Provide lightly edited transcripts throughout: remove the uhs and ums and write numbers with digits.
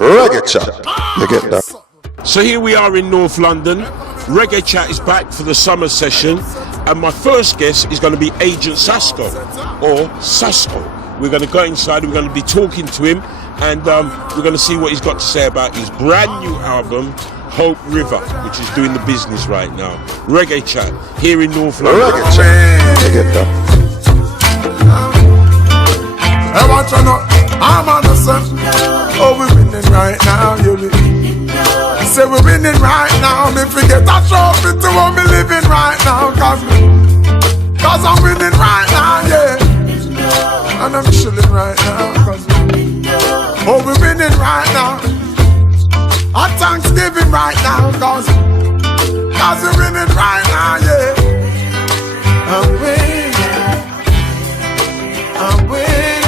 Reggae Chat. You get that? So here we are in North London. Reggae Chat is back for the summer session, and my first guest is going to be Agent Sasko, or Sasko. We're going to go inside, we're going to be talking to him, and we're going to see what he's got to say about his brand new album, Hope River, which is doing the business right now. Reggae Chat, here in North London. Reggae Chat. You get that? I want to know, I'm on the sun. Oh, we're winning right now, you say we're winning right now. Me forget that trophy to what me living right now. Cause I'm winning right now, yeah. And I'm chilling right now. Oh, we're winning right now. Our Thanksgiving right now. Cause we're winning right now, yeah. I'm winning. I'm winning.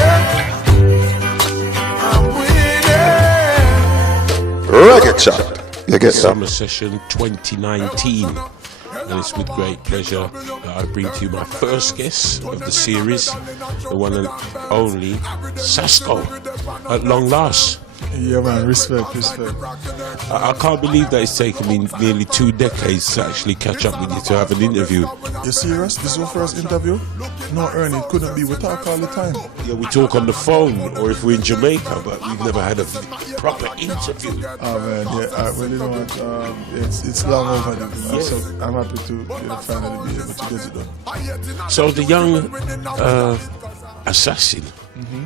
I'm winning. Reggae Chat. You get that? Summer Session 2019, and it's with great pleasure that I bring to you my first guest of the series, the one and only Sasko, at long last. Yeah, man, respect. I can't believe that it's taken me nearly 2 decades to actually catch up with you to have an interview. You serious? This is your first interview? No, Ernie, it couldn't be. We talk all the time. Yeah, we talk on the phone, or if we're in Jamaica, but we've never had a proper interview. Oh man, yeah. Well, you know what? It's long overdue. Yeah. So I'm happy to finally be able to get it done. So the young assassin,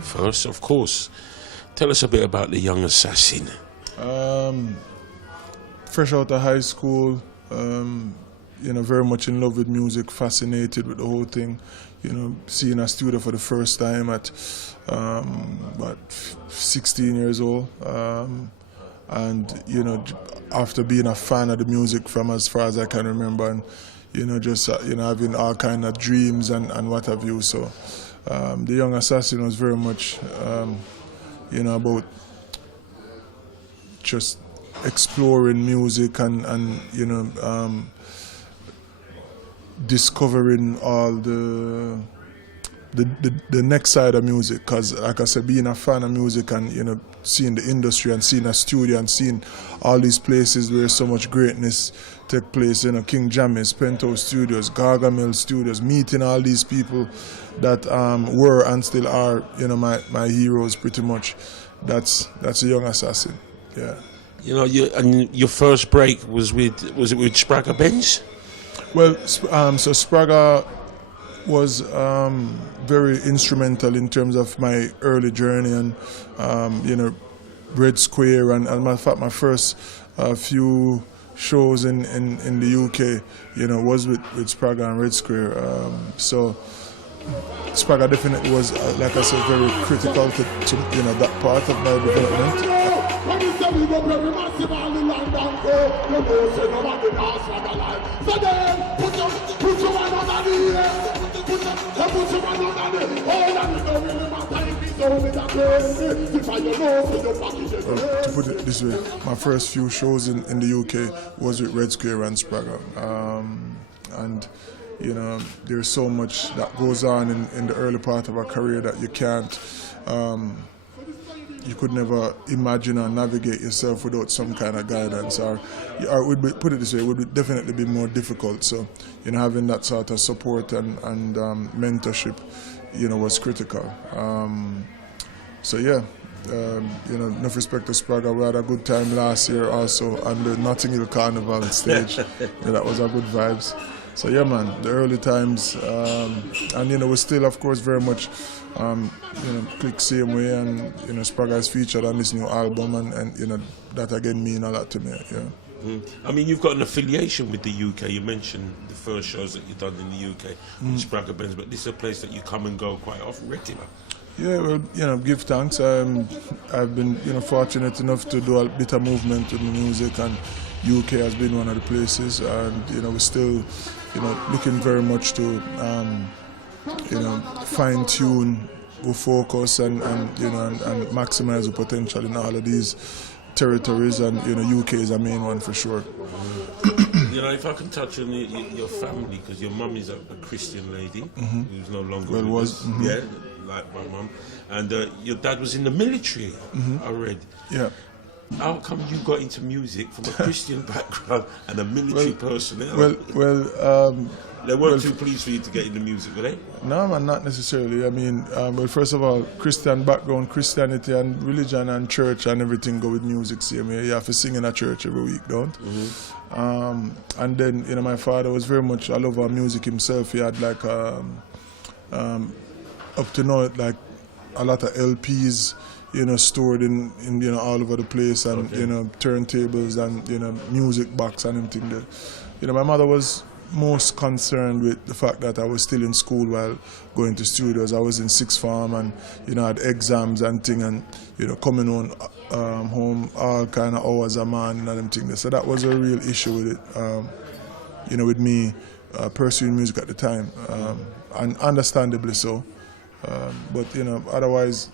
first, of course. Tell us a bit about the young assassin. Fresh out of high school, very much in love with music, fascinated with the whole thing. Seeing a studio for the first time at about 16 years old. And after being a fan of the music from as far as I can remember, and having all kind of dreams and what have you. So the young assassin was very much about just exploring music and discovering all the next side of music. Because like I said, being a fan of music and seeing the industry and seeing a studio and seeing all these places where so much greatness take place, King Jammy's, Penthouse Studios, Gargamel Studios, meeting all these people that were and still are, my heroes pretty much. That's a young assassin, yeah. Your first break was it with Spragga Benz? Well, so Spragga was very instrumental in terms of my early journey and Red Square and matter of fact my first few shows in the UK, was with Spragga and Red Square. So Spragga definitely was, like I said, very critical to that part of my development. To put it this way, my first few shows in the UK was with Red Square and Spragga. And there's so much that goes on in the early part of our career that you can't, you could never imagine or navigate yourself without some kind of guidance, or put it this way, it would definitely be more difficult. So, having that sort of support and mentorship, was critical. So yeah, enough respect to Spragga. We had a good time last year also on the Notting Hill Carnival stage. That was a good vibes. So yeah, man, the early times, and we still, of course, very much, click same way, and Spragga is featured on this new album, and that again mean a lot to me. Yeah. I mean, you've got an affiliation with the UK. You mentioned the first shows that you've done in the UK, with Spragga Benz, but this is a place that you come and go quite often, regular. Yeah, well, give thanks. I've been, fortunate enough to do a bit of movement with the music, and UK has been one of the places, and we're still, looking very much to, fine tune, our focus, and maximize the potential in all of these territories, and UK is a main one for sure. If I can touch on your family, because your mum is a Christian lady who's no longer with us. Yeah, like my mum, and your dad was in the military. I read. Yeah. How come you got into music from a Christian background and a military personnel? They weren't too pleased for you to get into music, were they? No, man, not necessarily. I mean, well, first of all, Christian background, Christianity and religion and church and everything go with music same way. You have to sing in a church every week, don't? Mm-hmm. And then, you know, my father was very much a lover of music himself. He had like, up to now, like a lot of LPs, you know, stored in you know, all over the place, and you know, turntables and, you know, music box and everything there. You know, my mother was most concerned with the fact that I was still in school while going to studios. I was in sixth form and, you know, had exams and thing, and, you know, coming on home all kind of hours a man and them things. So that was a real issue with it, you know, with me pursuing music at the time, and understandably so. But, you know, otherwise,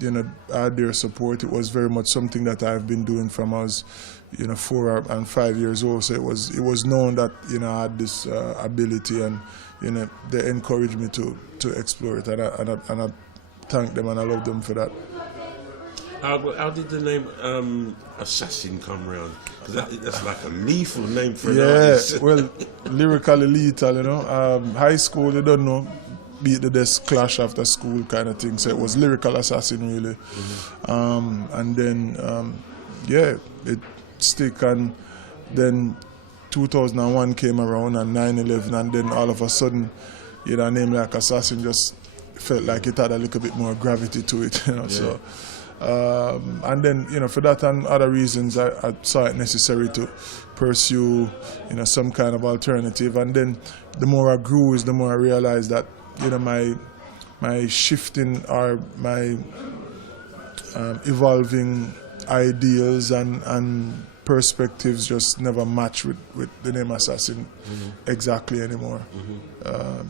you know, I had their support. It was very much something that I've been doing from I was, you know, 4 and 5 years old. So it was known that, you know, I had this ability, and, you know, they encouraged me to explore it, and I thank them and I love them for that. How did the name Assassin come around? Because that's like a lethal name for an artist. artist. Well, lyrically lethal, you know. High school, they don't know. Beat the desk, clash after school kind of thing. So it was Lyrical Assassin, really. Mm-hmm. And then, yeah, it stick. And then 2001 came around, and 9/11, and then all of a sudden, you know, a name like Assassin just felt like it had a little bit more gravity to it, you know. Yeah. So, and then, you know, for that and other reasons, I saw it necessary to pursue, you know, some kind of alternative. And then the more I grew, the more I realized that, you know, my shifting or my evolving ideals and perspectives just never match with the name Assassin exactly anymore.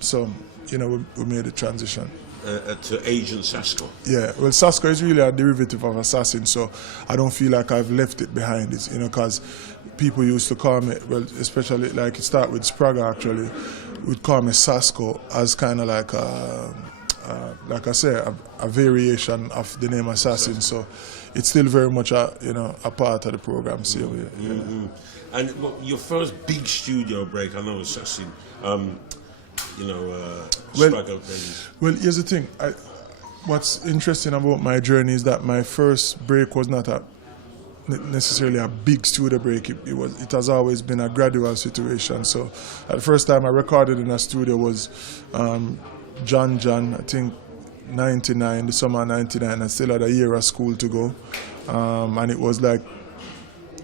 So, you know, we made the transition. To Agent Sasco? Yeah, well, Sasco is really a derivative of Assassin, so I don't feel like I've left it behind. It's, you know, because people used to call me, well, especially like it started with Sprague actually, would call me Sasco as kind of like like I say, a variation of the name Assassin. So it's still very much a, you know, a part of the program. So And your first big studio break, I know, Assassin. You know, well, here's the thing. What's interesting about my journey is that my first break was not necessarily a big studio break. It has always been a gradual situation. So, the first time I recorded in a studio was John, I think 99, the summer of 99. I still had a year of school to go, and it was like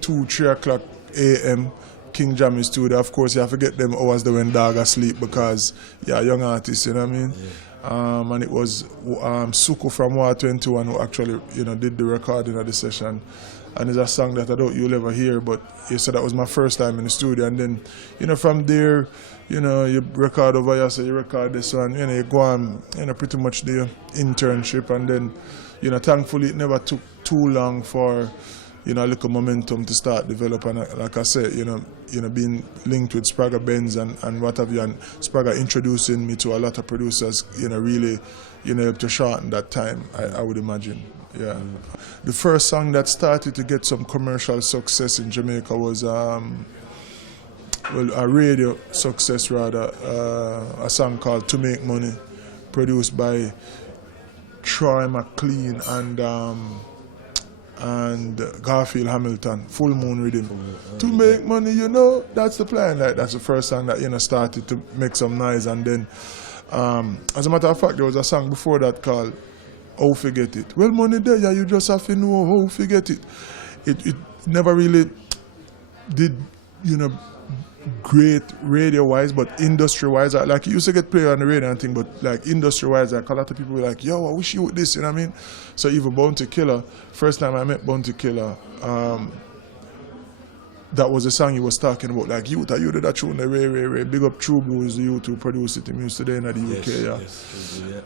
2-3 o'clock a.m. King Jammy studio. Of course, you have to get them hours there when dog asleep, because you're a young artist, you know what I mean? Yeah. And it was Suku from War 21 who actually, you know, did the recording of the session. And it's a song that I doubt you'll ever hear, but yeah, so that was my first time in the studio. And then, you know, from there, you know, you record over here, so you record this one, you know, you go on, you know, pretty much the internship. And then, you know, thankfully it never took too long for, you know, a little momentum to start develop. And like I said, you know, being linked with Sprague Benz and what have you, and Sprague introducing me to a lot of producers, you know, really, you know, helped to shorten that time, I would imagine. Yeah. The first song that started to get some commercial success in Jamaica was, well, a radio success rather, a song called To Make Money, produced by Troy McLean and Garfield Hamilton, Full Moon Rhythm. To make money, you know, that's the plan. Like, that's the first song that, you know, started to make some noise. And then, as a matter of fact, there was a song before that called How Forget It. Well, money there, yeah, you just have to know how forget it. It never really did, you know, great radio-wise, but industry-wise, like, you used to get played on the radio and thing, but like industry-wise, like a lot of people were like, yo, I wish you would this, you know what I mean? So even Bounty Killer, first time I met Bounty Killer, that was the song he was talking about, like, you did that tune, the Ray, big up True Blues, the youth who produced it, he used to there in the UK,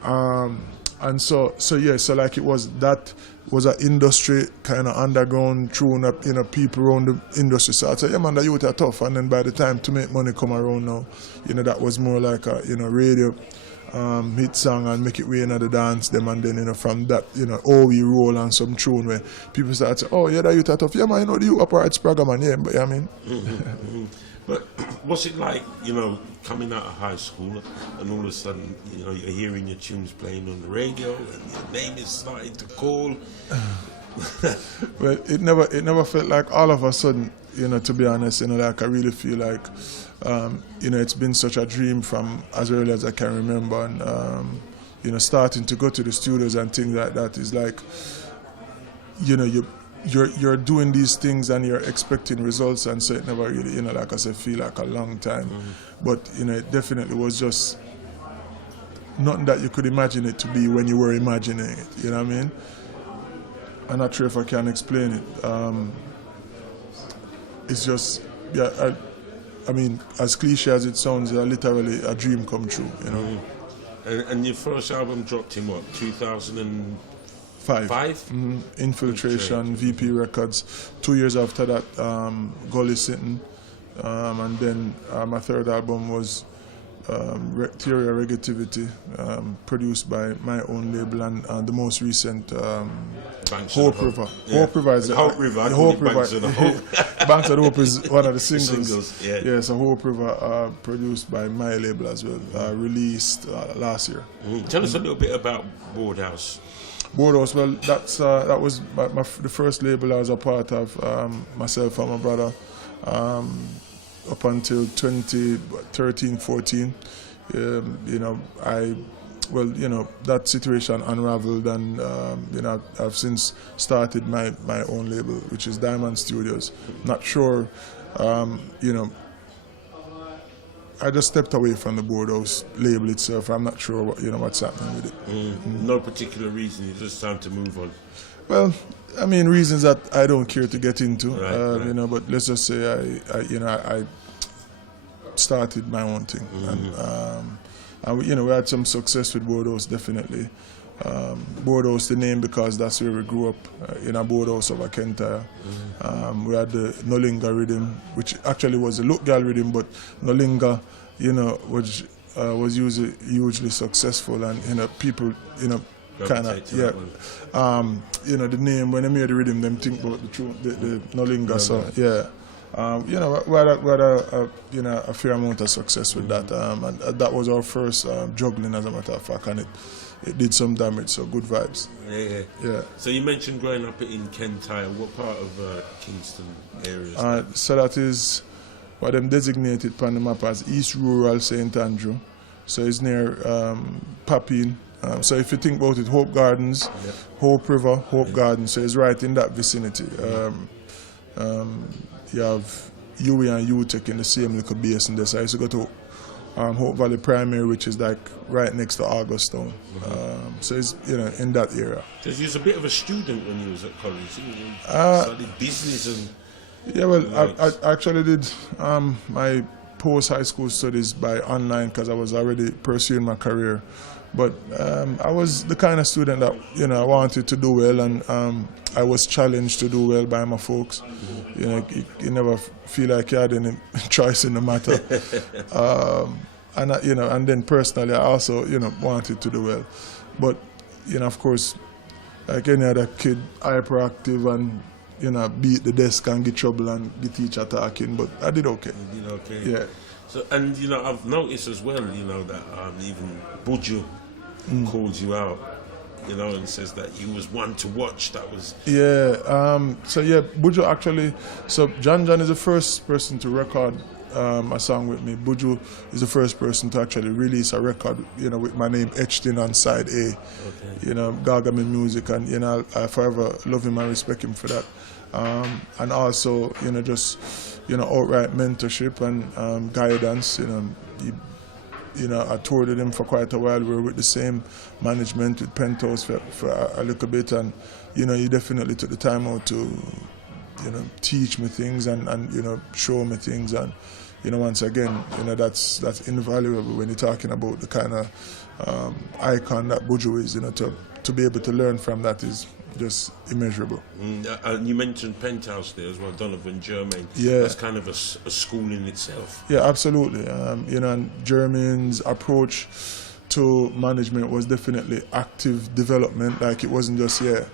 yeah. And so yeah, so like it was, that was an industry kind of underground tune up, you know, people around the industry. So I said, yeah man, the youth are tough. And then by the time To Make Money come around now, you know, that was more like a, you know, radio hit song and make it way into the dance them, and then, you know, from that, you know, oh, we roll on some tune where people start to say, oh, yeah, that you tough. Yeah, man, you know, the Youth Uprights program, man, yeah, but, yeah, I mean. But what's it like, you know, coming out of high school and all of a sudden, you know, you're hearing your tunes playing on the radio and your name is starting to call? Well, it never felt like all of a sudden, you know, to be honest, you know, like I really feel like, you know, it's been such a dream from as early as I can remember, and, you know, starting to go to the studios and things like that is like, you know, you're doing these things and you're expecting results, and so it never really, you know, like I said, feel like a long time. But, you know, it definitely was just nothing that you could imagine it to be when you were imagining it, you know what I mean? I'm not sure if I can explain it. It's just, yeah, I mean, as cliche as it sounds, literally a dream come true, you know. And your first album dropped in what, 2005? Infiltration, VP Records. 2 years after that, Gully Sitting. And then my third album was Theory of Reggaetivity, produced by my own label, and the most recent Hope River. Yeah. Hope River is the Hope River. Hope River. Banks of the Hope. Banks of the Hope is one of the singles. Yeah. So Hope River, produced by my label as well, released last year. Tell us a little bit about Boardhouse. Boardhouse, well, that was the first label I was a part of, myself and my brother, up until 2013, 14. You know, you know, that situation unraveled, and you know, I've since started my own label, which is Diamond Studios. Not sure, you know, I just stepped away from the Boardhouse label itself. I'm not sure what, you know, what's happening with it. No particular reason, it's just time to move on. Well, I mean, reasons that I don't care to get into, right. You know, but let's just say I started my own thing, and you know, we had some success with Boardhouse, definitely. Boardhouse, the name, because that's where we grew up, in a Boardhouse over Kentire. We had the Nolinga rhythm, which actually was a look girl rhythm, but Nolinga, you know, was hugely successful, and, you know, people, you know, kind of, yeah. You know, the name, when they made the rhythm, them think about the Nolinga, so yeah. You know, we had a fair amount of success with that, and that was our first juggling, as a matter of fact, and it did some damage, so good vibes. Yeah. So you mentioned growing up in Kentire. What part of Kingston area? So that is what them designated on the map as East Rural St. Andrew. So it's near Papine. So if you think about it, Hope Gardens, Hope River, Hope Gardens, so it's right in that vicinity. You have UWI and UTEC in the same little basin there. So I used to go to Hope Valley Primary, which is like right next to Augustown. So it's, you know, in that area. Because you was a bit of a student when you was at college. You studied business and... Yeah, well, I actually did my post-high school studies by online, because I was already pursuing my career. But I was the kind of student that, you know, I wanted to do well, and I was challenged to do well by my folks. You know, you never feel like you had any choice in the matter. And you know, and then personally, I also, you know, wanted to do well. But, you know, of course, like any other kid, hyperactive and, you know, beat the desk and get trouble and get teacher talking. But I did okay. You did okay. Yeah. So, and you know, I've noticed as well, you know, that even Buju calls you out, you know, and says that you was one to watch. That was... Yeah, so yeah, Buju actually, so John is the first person to record a song with me. Buju is the first person to actually release a record, you know, with my name etched in on side A. Okay. You know, Gargamel Music, and, you know, I forever love him and respect him for that. And also, you know, just, you know, outright mentorship and guidance, you know. You know, I toured with him for quite a while. We were with the same management, with Penthouse for a little bit, and, you know, he definitely took the time out to, you know, teach me things and you know, show me things, and, you know, once again, you know, that's invaluable when you're talking about the kind of icon that Buju is. You know, to be able to learn from that is just immeasurable. And you mentioned Penthouse there as well, Donovan Germain. Yeah. That's kind of a school in itself. Yeah, absolutely. You know, and Germain's approach to management was definitely active development. Like, it wasn't just, you're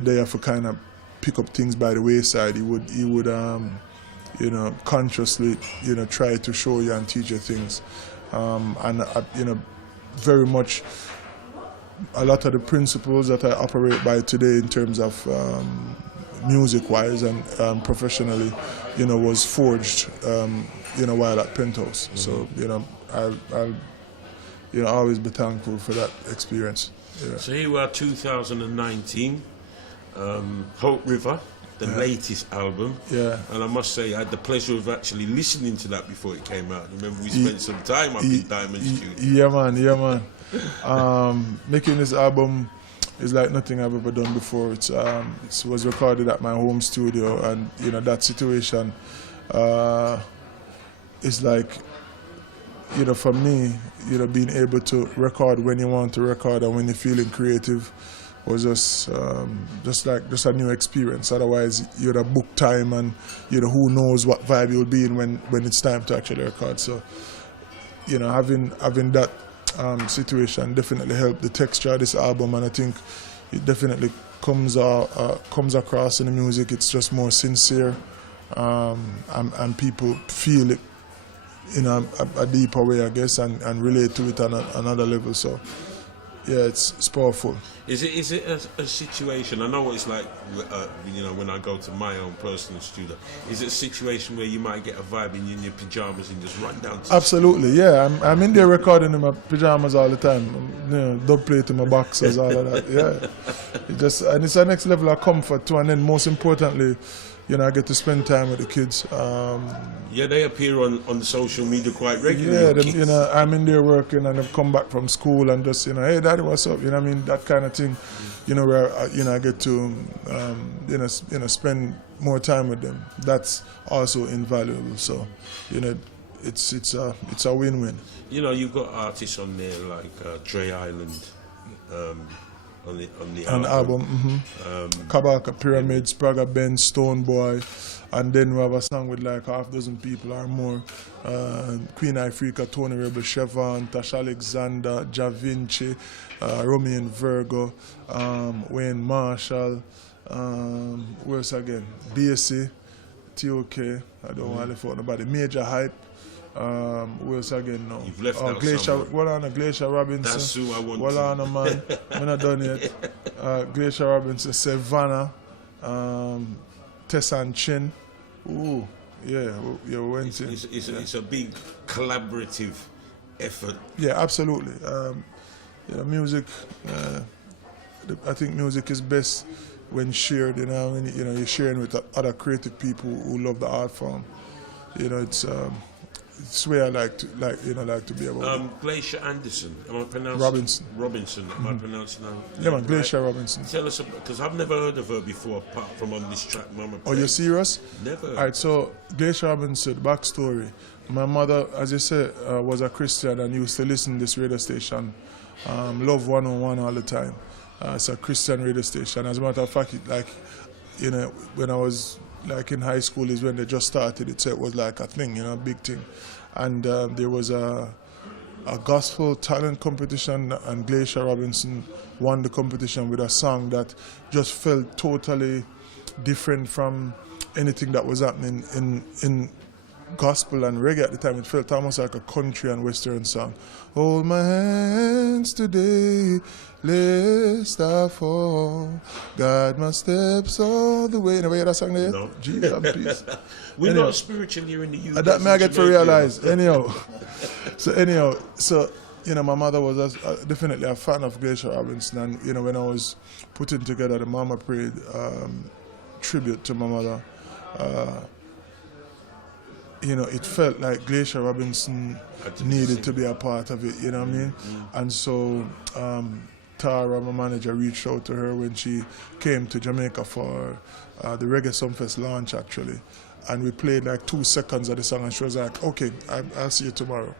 there for kind of pick up things by the wayside. He would consciously, try to show you and teach you things. Very much a lot of the principles that I operate by today in terms of music-wise and professionally, was forged, while at Penthouse. So, I'll always be thankful for that experience. Yeah. So here we are, 2019, Hope River, the latest album. Yeah. And I must say, I had the pleasure of actually listening to that before it came out. Remember, we spent some time up in Diamond Studio. Yeah, man. Making this album is like nothing I've ever done before. It was recorded at my home studio, and that situation is like, for me, being able to record when you want to record and when you're feeling creative was just a new experience. Otherwise, you'd have booked time, and who knows what vibe you'll be in when it's time to actually record. So, having that situation definitely helped the texture of this album, and I think it definitely comes across in the music. It's just more sincere, and people feel it in a deeper way, I guess, and relate to it on another level. So, yeah, it's powerful. Is it a situation? I know what it's like, when I go to my own personal studio. Is it a situation where you might get a vibe in your pajamas and just run down to Absolutely, yeah. I'm in there recording in my pajamas all the time. Dub plate in my boxers, all of that. Yeah, and it's a next level of comfort too. And then most importantly, I get to spend time with the kids. Yeah, they appear on the social media quite regularly. Yeah, I'm in there working, and they've come back from school and just, hey, Daddy, what's up? That kind of thing. Where I get to, spend more time with them. That's also invaluable. So, it's a win-win. You've got artists on there like Dre Island. On the album. Kabaka, Pyramid, Spraga, Ben, Stoneboy, and then we have a song with like half dozen people or more. Queen Ifrica, Tony Rebel, Chevron, Tasha Alexander, Ja Vinci, Romy and Virgo, Wayne Marshall, who else again? BSC, TOK, I don't want to phone nobody, Major Hype. Who else again now? You've left out Glacier, what on Glacier Robinson? That's who I want. What on man? We're not done yet. Glacier Robinson, Savannah, Tessan Chin. Ooh, yeah, we went in. It's a big collaborative effort. Yeah, absolutely. Music. I think music is best when shared. When you're sharing with other creative people who love the art form. It's where I like to be about. Glacier Anderson, am I pronouncing? Robinson, am I pronouncing that? Yeah, man, Glacier Robinson. Tell us about, because I've never heard of her before, apart from on this track, Mama. Oh, you're serious? Never. All right, so Glacier Robinson, backstory. My mother, as you said, was a Christian and used to listen to this radio station, Love 101 all the time. It's a Christian radio station. As a matter of fact, when I was in high school is when they just started it, so it was like a thing, a big thing. And there was a gospel talent competition, and Glacier Robinson won the competition with a song that just felt totally different from anything that was happening in gospel and reggae at the time. It felt almost like a country and western song. Hold my hands today, lest I fall. Guide my steps all the way. Never hear that song there? No. Jesus and peace. We're not spiritual here in the UK. That may I get to realize. Anyhow, my mother was definitely a fan of Glacier Robinson, and when I was putting together the Mama Parade tribute to my mother, it felt like Glacier Robinson needed to be a part of it, you know what I mean? And so Tara, my manager, reached out to her when she came to Jamaica for the Reggae Sumfest launch, actually. And we played like 2 seconds of the song, and she was like, okay, I'll see you tomorrow,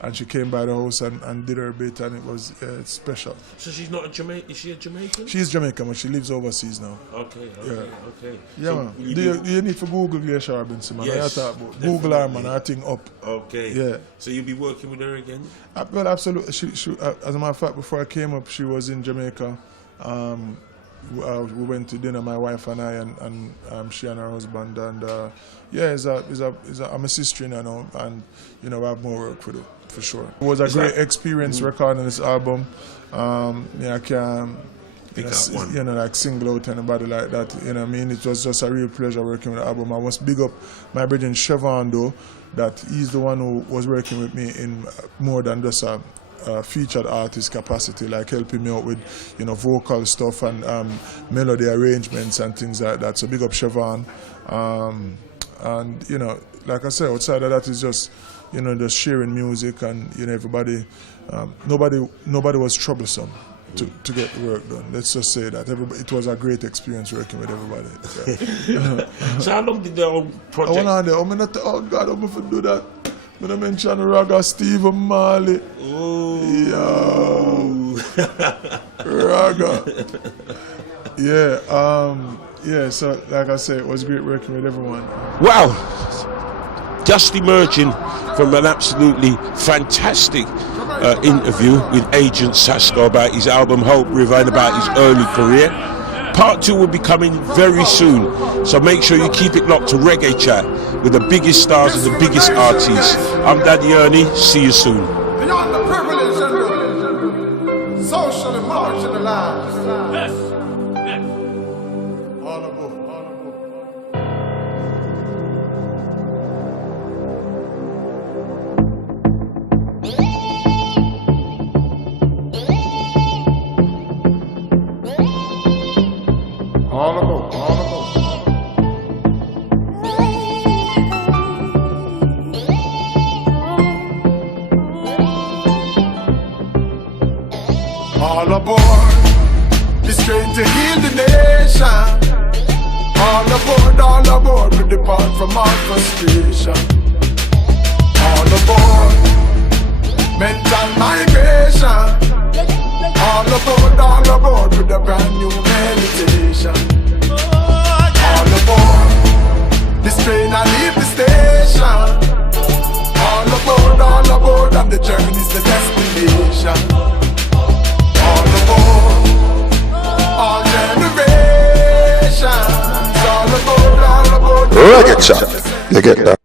and she came by the house and did her bit, and it was it's special. So she's not a Jamaican. Is she a Jamaican? She's Jamaican, but she lives overseas now. Okay. Okay. Yeah, So man. will Do you need to Google Glacier Robinson, man? Yes, I talk about Google her, man. I think up. Okay. Yeah. So you'll be working with her again? Well, absolutely. She as a matter of fact, before I came up, she was in Jamaica. We went to dinner, my wife and I, and she and her husband, and I'm a sister now, and you know I have more work to do for sure. It was a great experience recording this album. I can't. You know, like single out anybody like that. You know what I mean? It was just a real pleasure working with the album. I must big up my brother Chevron though, that he's the one who was working with me in more than just a featured artist capacity, like helping me out with, you know, vocal stuff and melody arrangements and things like that. So big up Chevron. And you know, like I said, outside of that is just, you know, just sharing music, and you know, everybody, nobody was troublesome to get the work done. Let's just say that it was a great experience working with everybody. So how long did the whole project? Oh God, I'm going to do that. I'm going to mention Reggae, Stephen Marley. Oh. Yo. Reggae. Yeah, so like I said, it was great working with everyone. Wow. Just emerging from an absolutely fantastic interview with Agent Sasko about his album Hope River and about his early career. Part 2 will be coming very soon, so make sure you keep it locked to Reggae Chat with the biggest stars and the biggest artists. I'm Daddy Ernie, see you soon. Beyond the privilege and the socially marginalized. Yes. All aboard. All aboard. All aboard, it's trained to heal the nation. All aboard, we depart from our frustration. All aboard, mental migration. All aboard with a brand new meditation. All aboard, this train I leave the station. All aboard, and the journey's the destination. All aboard, all generations. All aboard. Reggae chat. You get that?